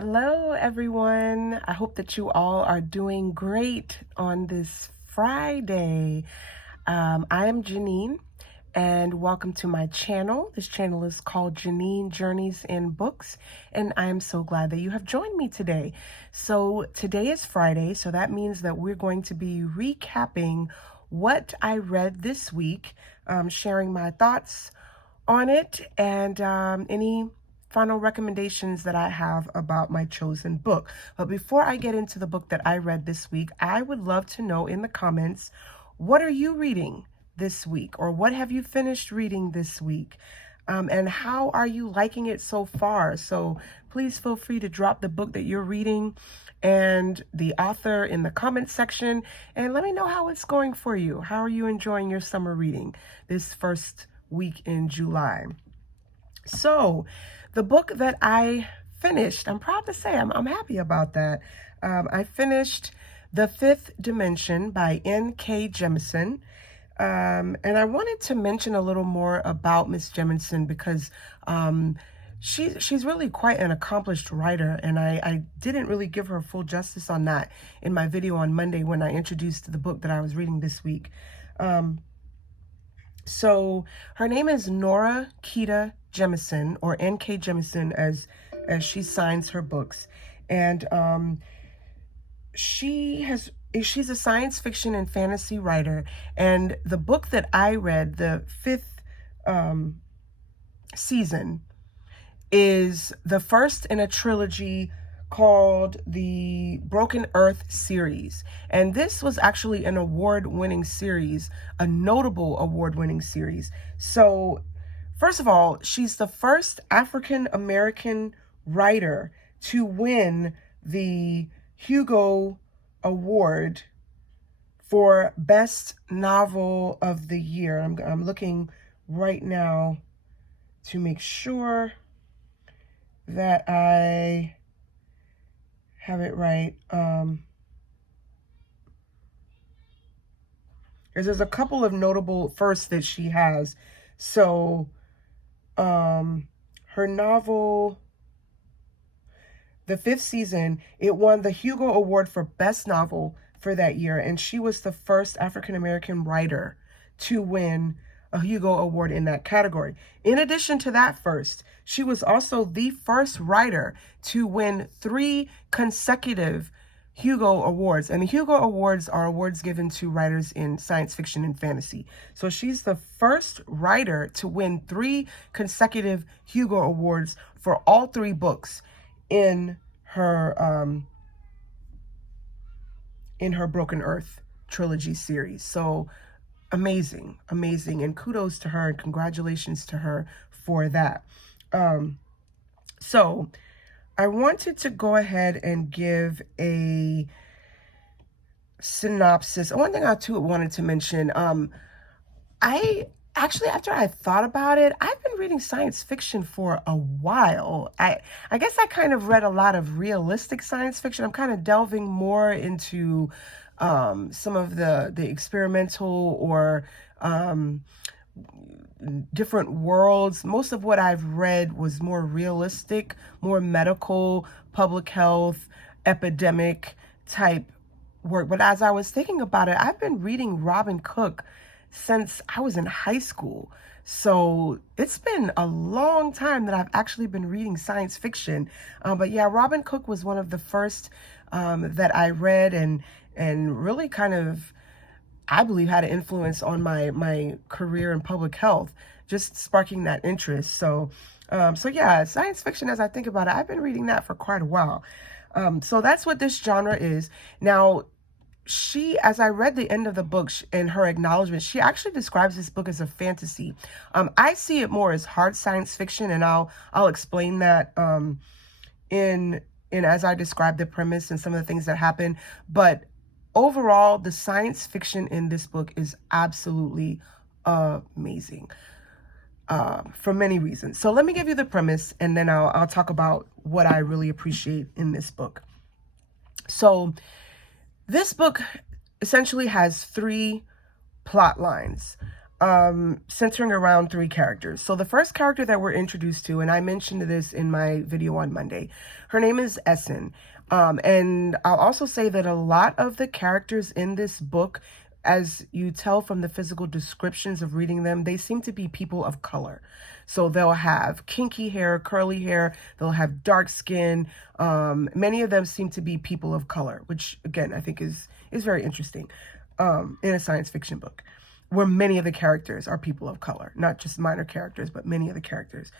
Hello, everyone. I hope that you all are doing great on this Friday. I am Janine, and welcome to my channel. This channel is called Janine Journeys in Books, and I am so glad that you have joined me today. So today is Friday, so that means that we're going to be recapping what I read this week, sharing my thoughts on it, and any final recommendations that I have about my chosen book. But before I get into the book that I read this week, I would love to know in the comments, what are you reading this week? Or what have you finished reading this week? And how are you liking it so far? So please feel free to drop the book that you're reading and the author in the comment section, and let me know how it's going for you. How are you enjoying your summer reading this first week in July? So the book that I finished, I'm proud to say I'm happy about that. I finished The Fifth Dimension by N.K. Jemisin. And I wanted to mention a little more about Miss Jemisin because she's really quite an accomplished writer, and I didn't really give her full justice on that in my video on Monday when I introduced the book that I was reading this week. So her name is Nora Kita Jemisin, or N.K. Jemisin as she signs her books. And she's a science fiction and fantasy writer. And the book that I read, the fifth season, is the first in a trilogy called the Broken Earth series. And this was actually an award-winning series, a notable award-winning series. So first of all, she's the first African-American writer to win the Hugo Award for Best Novel of the Year. I'm looking right now to make sure that I have it right. There's a couple of notable firsts that she has. So her novel, the fifth season, it won the Hugo Award for Best Novel for that year, and she was the first African-American writer to win a Hugo Award in that category. In addition to that first, she was also the first writer to win 3 consecutive Hugo Awards. And the Hugo Awards are awards given to writers in science fiction and fantasy. So she's the first writer to win 3 consecutive Hugo Awards for all 3 books in her Broken Earth trilogy series. So amazing, and kudos to her and congratulations to her for that. So I wanted to go ahead and give a synopsis. One thing I too wanted to mention, I actually, after I thought about it, I've been reading science fiction for a while. I guess I kind of read a lot of realistic science fiction. I'm kind of delving more into some of the experimental or different worlds. Most of what I've read was more realistic, more medical, public health, epidemic type work. But as I was thinking about it, I've been reading Robin Cook since I was in high school. So it's been a long time that I've actually been reading science fiction. But yeah, Robin Cook was one of the first that I read and really kind of, I believe, had an influence on my career in public health, just sparking that interest. So yeah, science fiction, as I think about it, I've been reading that for quite a while. So that's what this genre is. Now, as I read the end of the book in her acknowledgement, she actually describes this book as a fantasy. I see it more as hard science fiction, and I'll explain that in as I describe the premise and some of the things that happen. But overall, the science fiction in this book is absolutely amazing for many reasons. So let me give you the premise, and then I'll talk about what I really appreciate in this book. So this book essentially has 3 plot lines. centering around three characters. So the first character that we're introduced to, and I mentioned this in my video on Monday, her name is Essen. And I'll also say that a lot of the characters in this book, as you tell from the physical descriptions of reading them, they seem to be people of color. So they'll have kinky hair, curly hair, they'll have dark skin. Many of them seem to be people of color, which again, I think is very interesting in a science fiction book, where many of the characters are people of color, not just minor characters, but many of the characters.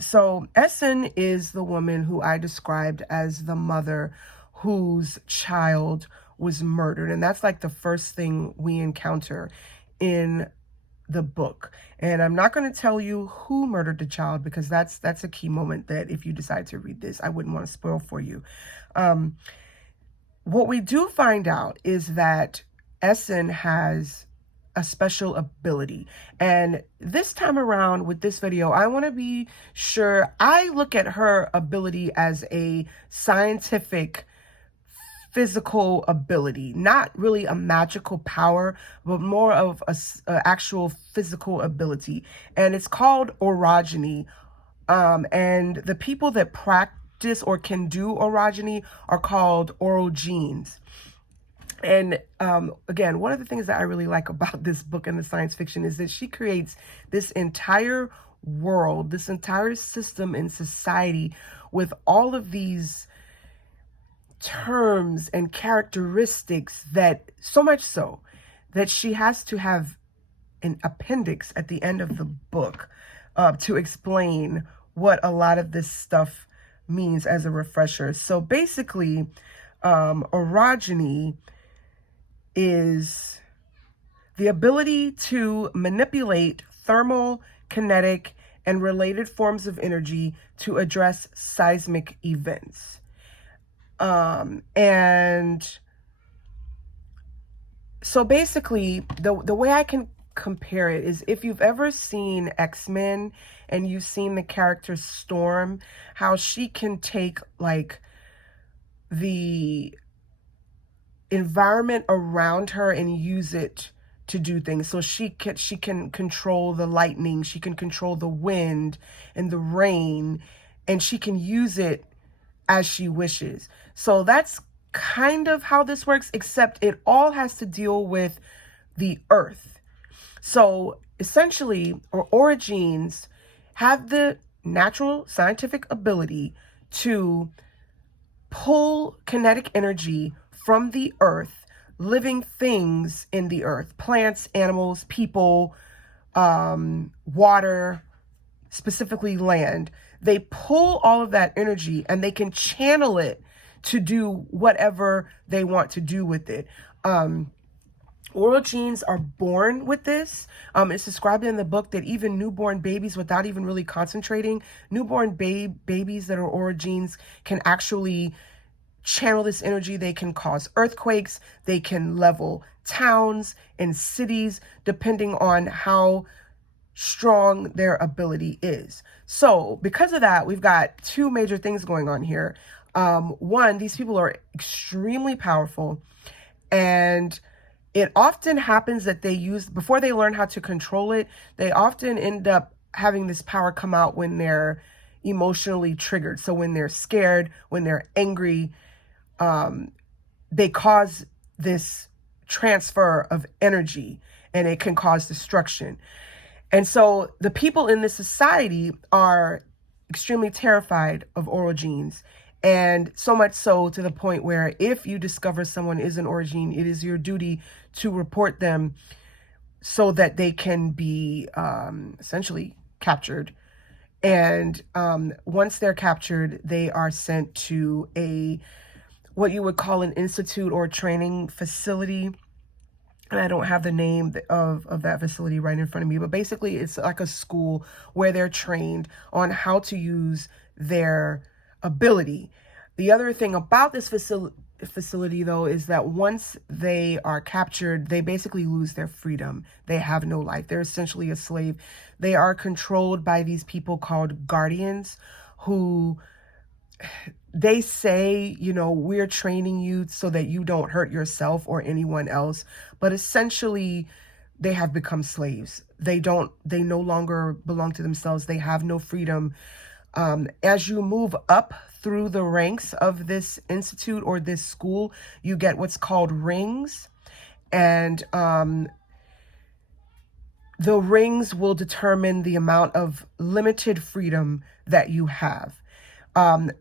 So Essen is the woman who I described as the mother whose child was murdered. And that's like the first thing we encounter in the book. And I'm not going to tell you who murdered the child, because that's a key moment that if you decide to read this, I wouldn't want to spoil for you. What we do find out is that Essen has a special ability. And this time around with this video, I want to be sure I look at her ability as a scientific physical ability, not really a magical power, but more of a actual physical ability. And it's called orogeny. And the people that practice or can do orogeny are called orogenes. And again, one of the things that I really like about this book and the science fiction is that she creates this entire world, this entire system in society with all of these terms and characteristics, that so much so that she has to have an appendix at the end of the book to explain what a lot of this stuff means as a refresher. So basically, orogeny is the ability to manipulate thermal, kinetic, and related forms of energy to address seismic events. And so basically, the way I can compare it is, if you've ever seen X-Men and you've seen the character Storm, how she can take like the environment around her and use it to do things. So she can control the lightning, she can control the wind and the rain, and she can use it as she wishes. So that's kind of how this works, except it all has to deal with the earth. So essentially, orogenes have the natural scientific ability to pull kinetic energy from the earth, living things in the earth, plants, animals, people, water, specifically land. They pull all of that energy and they can channel it to do whatever they want to do with it. Orogenes are born with this. It's described in the book that even newborn babies, without even really concentrating, newborn babies that are orogenes can actually channel this energy. They can cause earthquakes. They can level towns and cities, depending on how strong their ability is. So because of that, we've got two major things going on here. One, these people are extremely powerful, and it often happens that they use, before they learn how to control it, they often end up having this power come out when they're emotionally triggered. So when they're scared, when they're angry, they cause this transfer of energy, and it can cause destruction. And so the people in this society are extremely terrified of orogenes. And so much so to the point where if you discover someone is an orogene, it is your duty to report them so that they can be essentially captured. And once they're captured, they are sent to what you would call an institute or training facility. And I don't have the name of that facility right in front of me, but basically it's like a school where they're trained on how to use their ability. The other thing about this facility, though, is that once they are captured, they basically lose their freedom. They have no life. They're essentially a slave. They are controlled by these people called guardians, who they say, you know, we're training you so that you don't hurt yourself or anyone else. But essentially, they have become slaves. They no longer belong to themselves. They have no freedom. As you move up through the ranks of this institute or this school, you get what's called rings. And the rings will determine the amount of limited freedom that you have. Let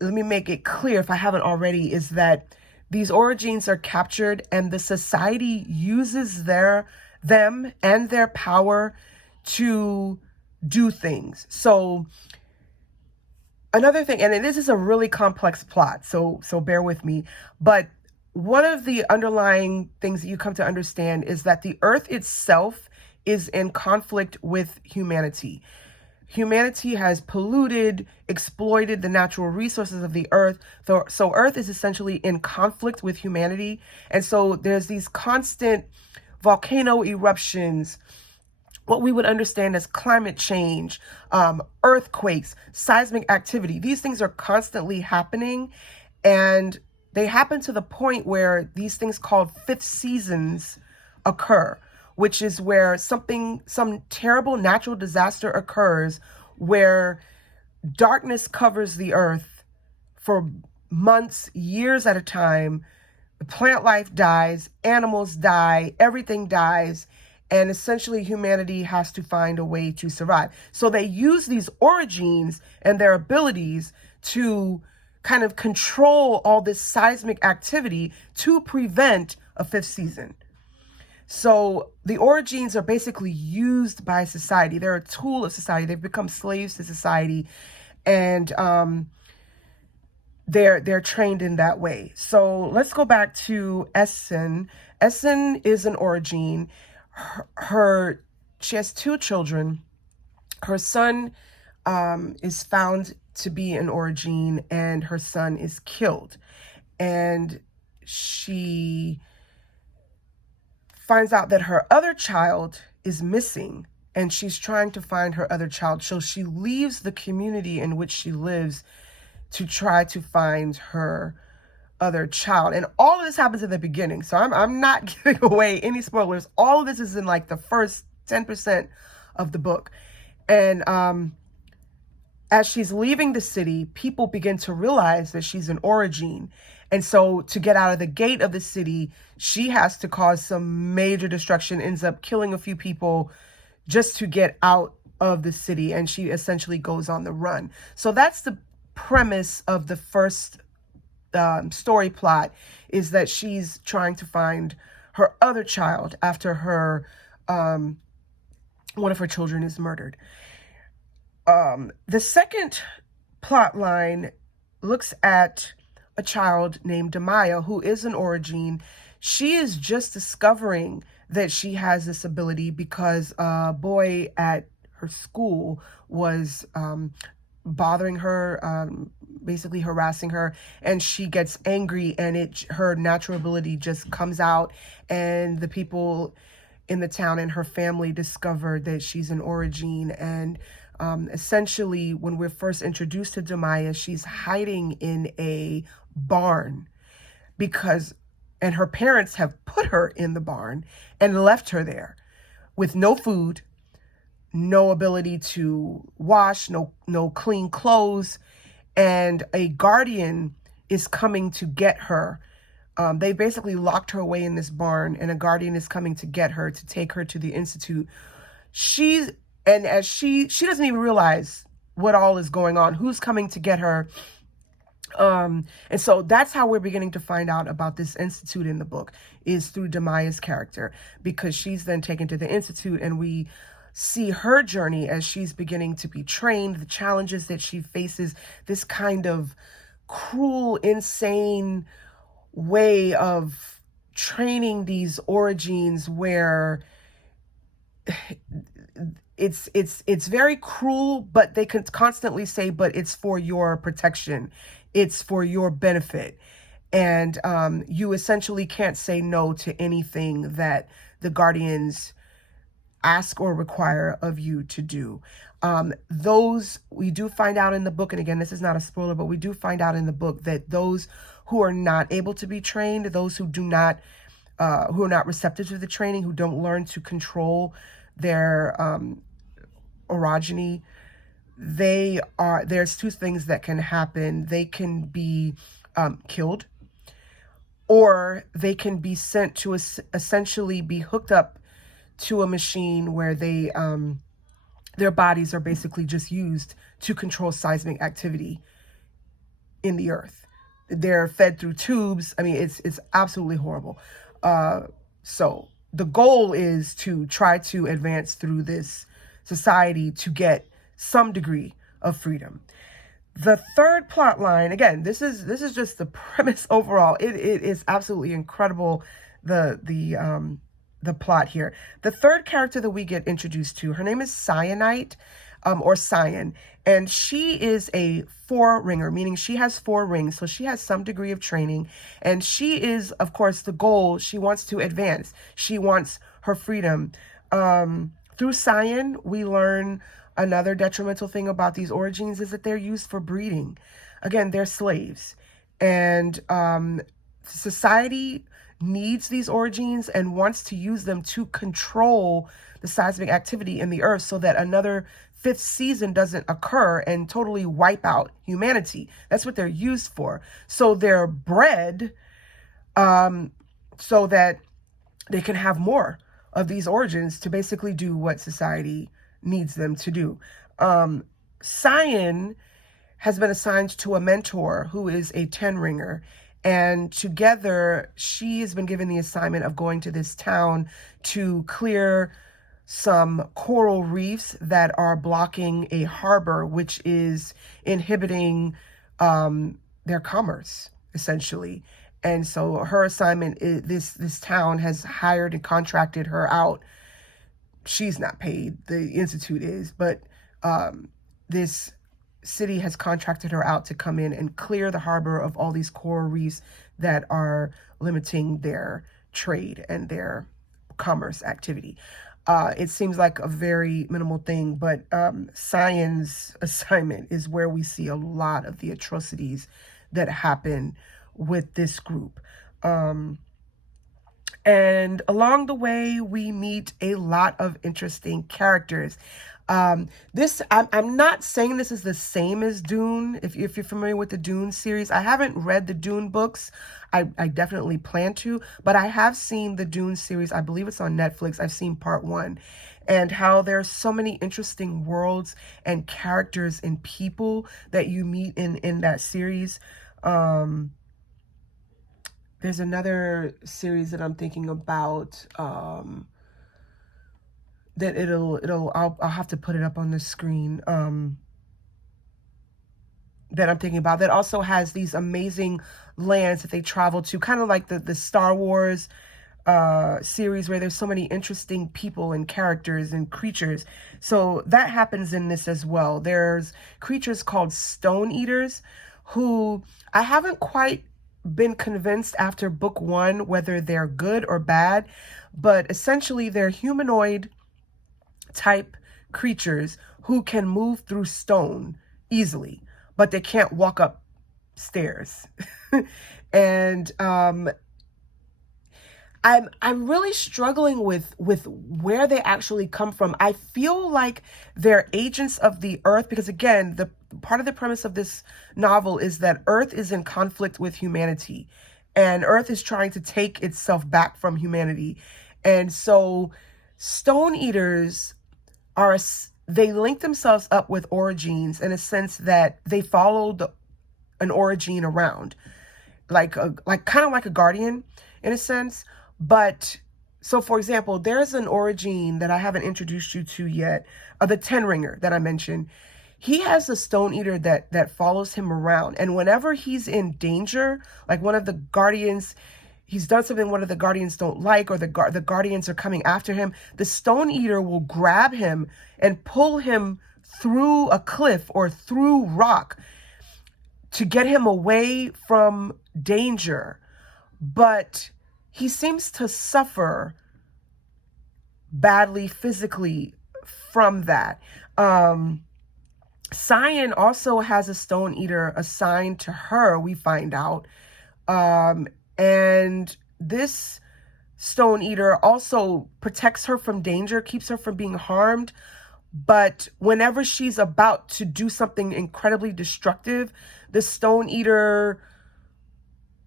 me make it clear, if I haven't already, is that these origins are captured and the society uses them and their power to do things. So another thing, and this is a really complex plot, so bear with me, but one of the underlying things that you come to understand is that the earth itself is in conflict with humanity. Humanity has polluted, exploited the natural resources of the earth. So earth is essentially in conflict with humanity. And so there's these constant volcano eruptions, what we would understand as climate change, earthquakes, seismic activity. These things are constantly happening, and they happen to the point where these things called fifth seasons occur, which is where some terrible natural disaster occurs where darkness covers the earth for months, years at a time. Plant life dies, animals die, everything dies, and essentially humanity has to find a way to survive. So they use these origins and their abilities to kind of control all this seismic activity to prevent a fifth season. So the origins are basically used by society. They're a tool of society. They've become slaves to society, and they're trained in that way. So let's go back to Essen. Essen is an origin. She has two children. Her son is found to be an origin, and her son is killed. And she finds out that her other child is missing, and she's trying to find her other child. So she leaves the community in which she lives to try to find her other child. And all of this happens at the beginning. So I'm not giving away any spoilers. All of this is in like the first 10% of the book. And as she's leaving the city, people begin to realize that she's an origin. And so to get out of the gate of the city, she has to cause some major destruction, ends up killing a few people just to get out of the city. And she essentially goes on the run. So that's the premise of the first story plot, is that she's trying to find her other child after her one of her children is murdered. The second plot line looks at a child named Demaya, who is an origin. She is just discovering that she has this ability because a boy at her school was bothering her, basically harassing her, and she gets angry, and her natural ability just comes out, and the people in the town and her family discover that she's an origin. And essentially, when we're first introduced to Demaya, she's hiding in a barn and her parents have put her in the barn and left her there with no food, no ability to wash, no clean clothes, and a guardian is coming to get her. They basically locked her away in this barn, and a guardian is coming to get her, to take her to the institute. She doesn't even realize what all is going on, who's coming to get her. And so that's how we're beginning to find out about this institute in the book, is through Demaya's character, because she's then taken to the institute, and we see her journey as she's beginning to be trained, the challenges that she faces, this kind of cruel, insane way of training these origins where it's very cruel, but they can constantly say, but it's for your protection, it's for your benefit. And you essentially can't say no to anything that the guardians ask or require of you to do. Those we do find out in the book, and again, this is not a spoiler, but we do find out in the book that those who are not able to be trained, those who do not who are not receptive to the training, who don't learn to control their orogeny, there's two things that can happen. They can be killed, or they can be sent to essentially be hooked up to a machine where their bodies are basically just used to control seismic activity in the earth. They're fed through tubes. I mean, it's absolutely horrible. So the goal is to try to advance through this society to get some degree of freedom. The third plot line, again, this is just the premise overall. It is absolutely incredible, the plot here. The third character that we get introduced to, her name is Cyanite, or Cyan, and she is a four-ringer, meaning she has four rings, so she has some degree of training, and she is, of course, the goal. She wants to advance. She wants her freedom. Through Cyan, we learn another detrimental thing about these origins is that they're used for breeding. Again, they're slaves, and society needs these origins and wants to use them to control the seismic activity in the earth so that another fifth season doesn't occur and totally wipe out humanity. That's what they're used for. So they're bred so that they can have more of these origins to basically do what society needs them to do. Cyan has been assigned to a mentor who is a 10-ringer. And together, she has been given the assignment of going to this town to clear some coral reefs that are blocking a harbor, which is inhibiting their commerce, essentially. And so her assignment is this town has hired and contracted her out. She's not paid, the institute is, but this city has contracted her out to come in and clear the harbor of all these coral reefs that are limiting their trade and their commerce activity. It seems like a very minimal thing, but Cyan's assignment is where we see a lot of the atrocities that happen with this group. And along the way, we meet a lot of interesting characters. I'm not saying this is the same as Dune. If you're familiar with the Dune series, I haven't read the Dune books. I definitely plan to, but I have seen the Dune series. I believe it's on Netflix. I've seen part 1, and how there's so many interesting worlds and characters and people that you meet in that series. There's another series that I'm thinking about, that I'll have to put it up on the screen, that I'm thinking about, that also has these amazing lands that they travel to, kind of like the Star Wars series, where there's so many interesting people and characters and creatures. So that happens in this as well. There's creatures called stone eaters, who I haven't quite been convinced after book 1 whether they're good or bad, but essentially they're humanoid type creatures who can move through stone easily, but they can't walk up stairs. And I'm really struggling with where they actually come from. I feel like they're agents of the earth, because again, the part of the premise of this novel is that Earth is in conflict with humanity, and Earth is trying to take itself back from humanity. And so stone eaters they link themselves up with origins in a sense that they follow an origin around, like kind of like a guardian in a sense. But so, for example, there's an origin that I haven't introduced you to yet, the 10-ringer that I mentioned. He has a stone eater that follows him around, and whenever he's in danger, like one of the guardians, he's done something one of the guardians don't like, or the guardians are coming after him, the stone eater will grab him and pull him through a cliff or through rock to get him away from danger. But he seems to suffer badly physically from that. Cyan also has a stone eater assigned to her, we find out. And this Stone Eater also protects her from danger, keeps her from being harmed. But whenever she's about to do something incredibly destructive, the Stone Eater,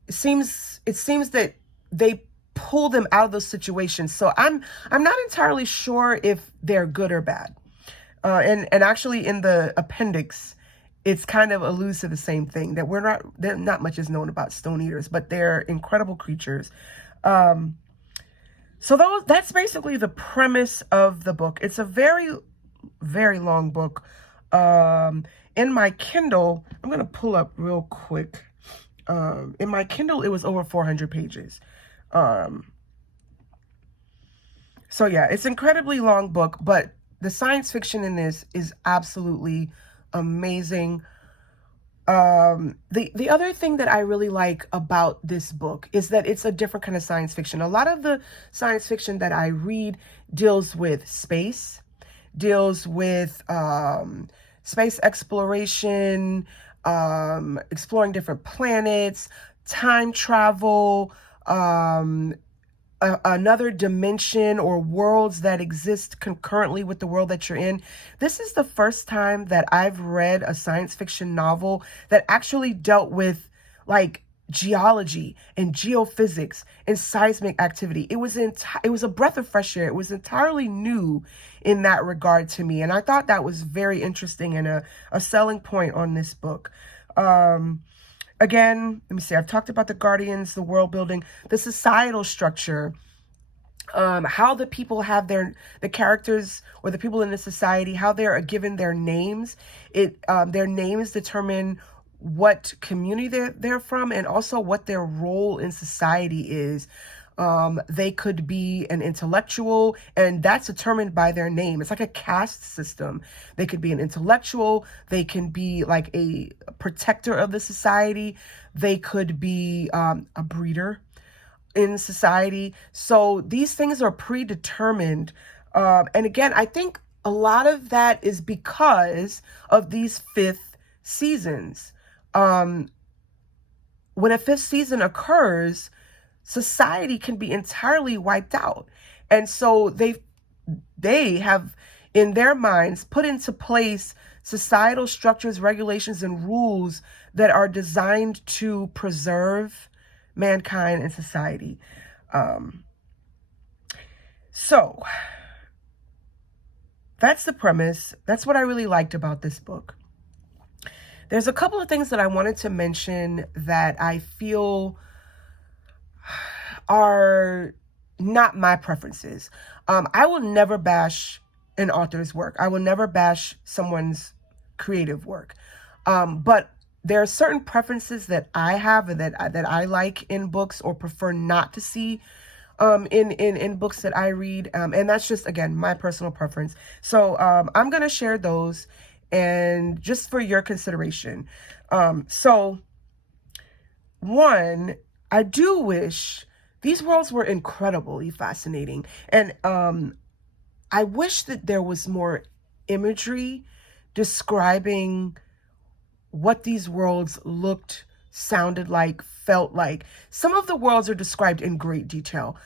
it seems that they pull them out of those situations. So I'm not entirely sure if they're good or bad. And actually in the appendix, it's kind of alludes to the same thing, that not much is known about Stone Eaters, but they're incredible creatures. So that's basically the premise of the book. It's a very, very long book. In my Kindle, I'm going to pull up real quick. In my Kindle, it was over 400 pages. So yeah, it's an incredibly long book, but the science fiction in this is absolutely amazing. The other thing that I really like about this book is that it's a different kind of science fiction. A lot of the science fiction that I read deals with space, deals with space exploration, exploring different planets, time travel, another dimension or worlds that exist concurrently with the world that you're in. This is the first time that I've read a science fiction novel that actually dealt with like geology and geophysics and seismic activity. It was a breath of fresh air. It was entirely new in that regard to me. And I thought that was very interesting and a selling point on this book. Again, let me see, I've talked about the Guardians, the world building, the societal structure, how the people have the characters or the people in the society, how they're given their names. Their names determine what community they're from and also what their role in society is. They could be an intellectual, and that's determined by their name. It's like a caste system. They could be an intellectual. They can be like a protector of the society. They could be a breeder in society. So these things are predetermined. And again, I think a lot of that is because of these 5th seasons. When a 5th season occurs, society can be entirely wiped out. And so they have in their minds put into place societal structures, regulations, and rules that are designed to preserve mankind and society. So that's the premise. That's what I really liked about this book. There's a couple of things that I wanted to mention that I feel are not my preferences. I will never bash an author's work. I will never bash someone's creative work. But there are certain preferences that I have and that I like in books or prefer not to see in books that I read. And that's just, again, my personal preference. So I'm going to share those and just for your consideration. So one, I do wish these worlds were incredibly fascinating. And I wish that there was more imagery describing what these worlds looked, sounded like, felt like. Some of the worlds are described in great detail.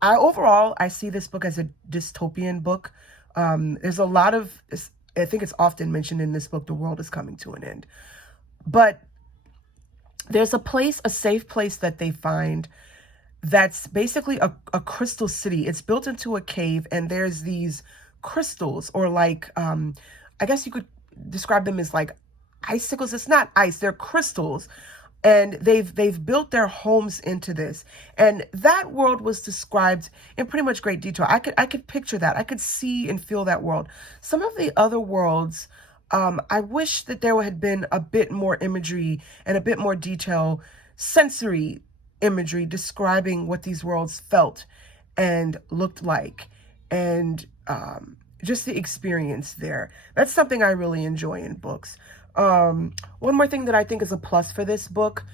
Overall, I see this book as a dystopian book. There's a lot of, I think it's often mentioned in this book, the world is coming to an end. But there's a safe place that they find that's basically a crystal city. It's built into a cave, and there's these crystals, or like, I guess you could describe them as like icicles. It's not ice, they're crystals. And they've built their homes into this. And that world was described in pretty much great detail. I could picture that. I could see and feel that world. Some of the other worlds, I wish that there had been a bit more imagery and a bit more detail, sensory imagery describing what these worlds felt and looked like, and just the experience there. That's something I really enjoy in books. One more thing that I think is a plus for this book,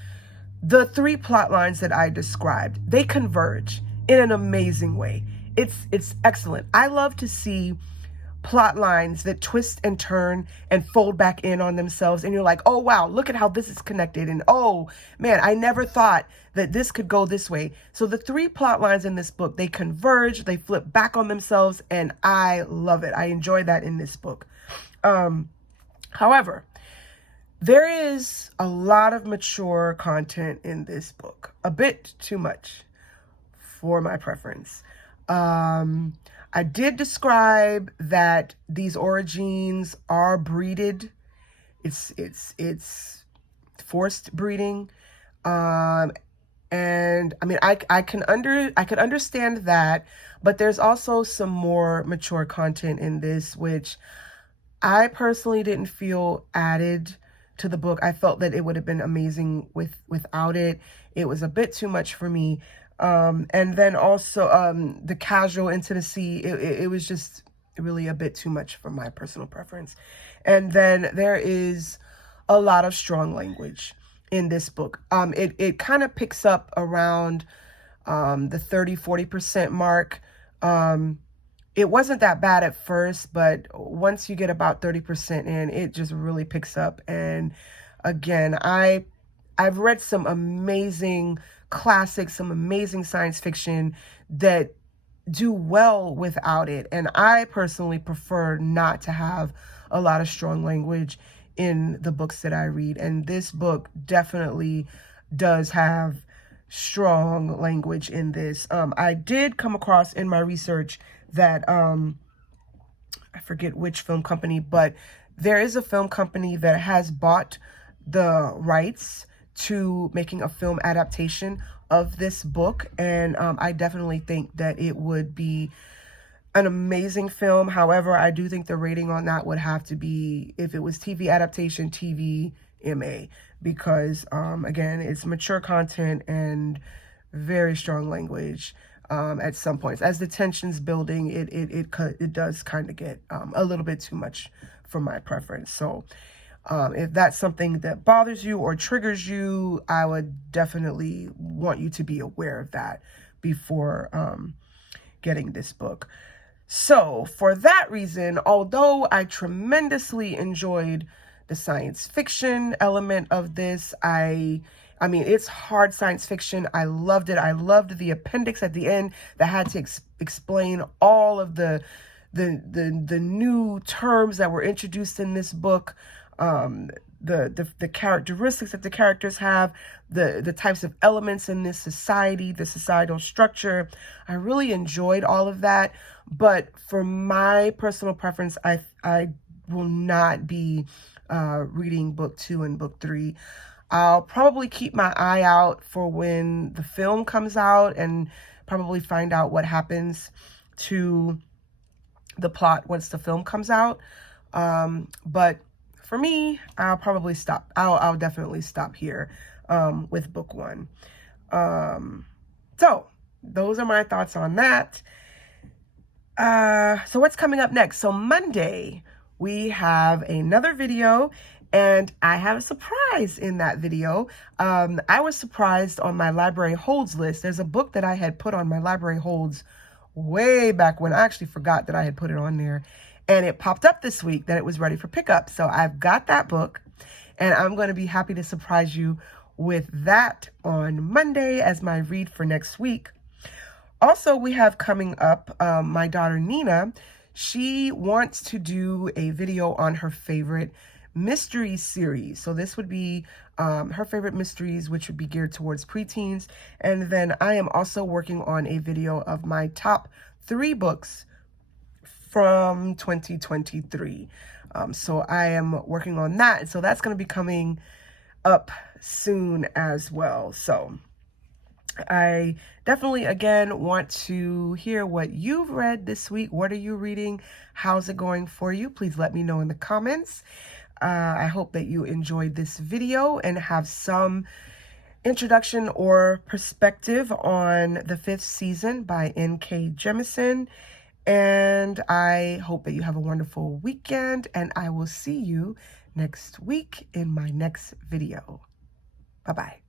the 3 plot lines that I described, they converge in an amazing way. It's excellent. I love to see plot lines that twist and turn and fold back in on themselves. And you're like, oh, wow, look at how this is connected. And oh, man, I never thought that this could go this way. So the 3 plot lines in this book, they converge, they flip back on themselves, and I love it. I enjoy that in this book. However, there is a lot of mature content in this book, a bit too much for my preference. I did describe that these origins are breeded. It's forced breeding. And I mean, I could understand that, but there's also some more mature content in this, which I personally didn't feel added to the book. I felt that it would have been amazing without it. It was a bit too much for me. And then also the casual intimacy, it was just really a bit too much for my personal preference. And then there is a lot of strong language in this book. It kind of picks up around the 30-40% mark. It wasn't that bad at first, but once you get about 30% in, it just really picks up. And again, I've read some amazing classics, some amazing science fiction that do well without it. And I personally prefer not to have a lot of strong language in the books that I read. And this book definitely does have strong language in this. I did come across in my research that, I forget which film company, but there is a film company that has bought the rights to making a film adaptation of this book. And I definitely think that it would be an amazing film. However, I do think the rating on that would have to be, if it was TV adaptation, TV MA, because again, it's mature content and very strong language at some points. As the tension's building, it does kind of get a little bit too much for my preference. So if that's something that bothers you or triggers you, I would definitely want you to be aware of that before getting this book. So for that reason, although I tremendously enjoyed the science fiction element of this, I mean, it's hard science fiction. I loved it. I loved the appendix at the end that had to explain all of the new terms that were introduced in this book. The characteristics that the characters have, the types of elements in this society, the societal structure. I really enjoyed all of that. But for my personal preference, I will not be reading book 2 and book 3. I'll probably keep my eye out for when the film comes out and probably find out what happens to the plot once the film comes out. But for me, I'll probably stop. I'll definitely stop here with book 1. So those are my thoughts on that. So what's coming up next? So Monday, we have another video, and I have a surprise in that video. I was surprised on my library holds list. There's a book that I had put on my library holds way back when. I actually forgot that I had put it on there. And it popped up this week that it was ready for pickup. So I've got that book, and I'm going to be happy to surprise you with that on Monday as my read for next week. Also, we have coming up my daughter Nina. She wants to do a video on her favorite mystery series. So this would be her favorite mysteries, which would be geared towards preteens. And then I am also working on a video of my top 3 books from 2023. So I am working on that. So that's going to be coming up soon as well. So I definitely, again, want to hear what you've read this week. What are you reading? How's it going for you? Please let me know in the comments. I hope that you enjoyed this video and have some introduction or perspective on the 5th season by N.K. Jemisin. And I hope that you have a wonderful weekend, and I will see you next week in my next video. Bye-bye.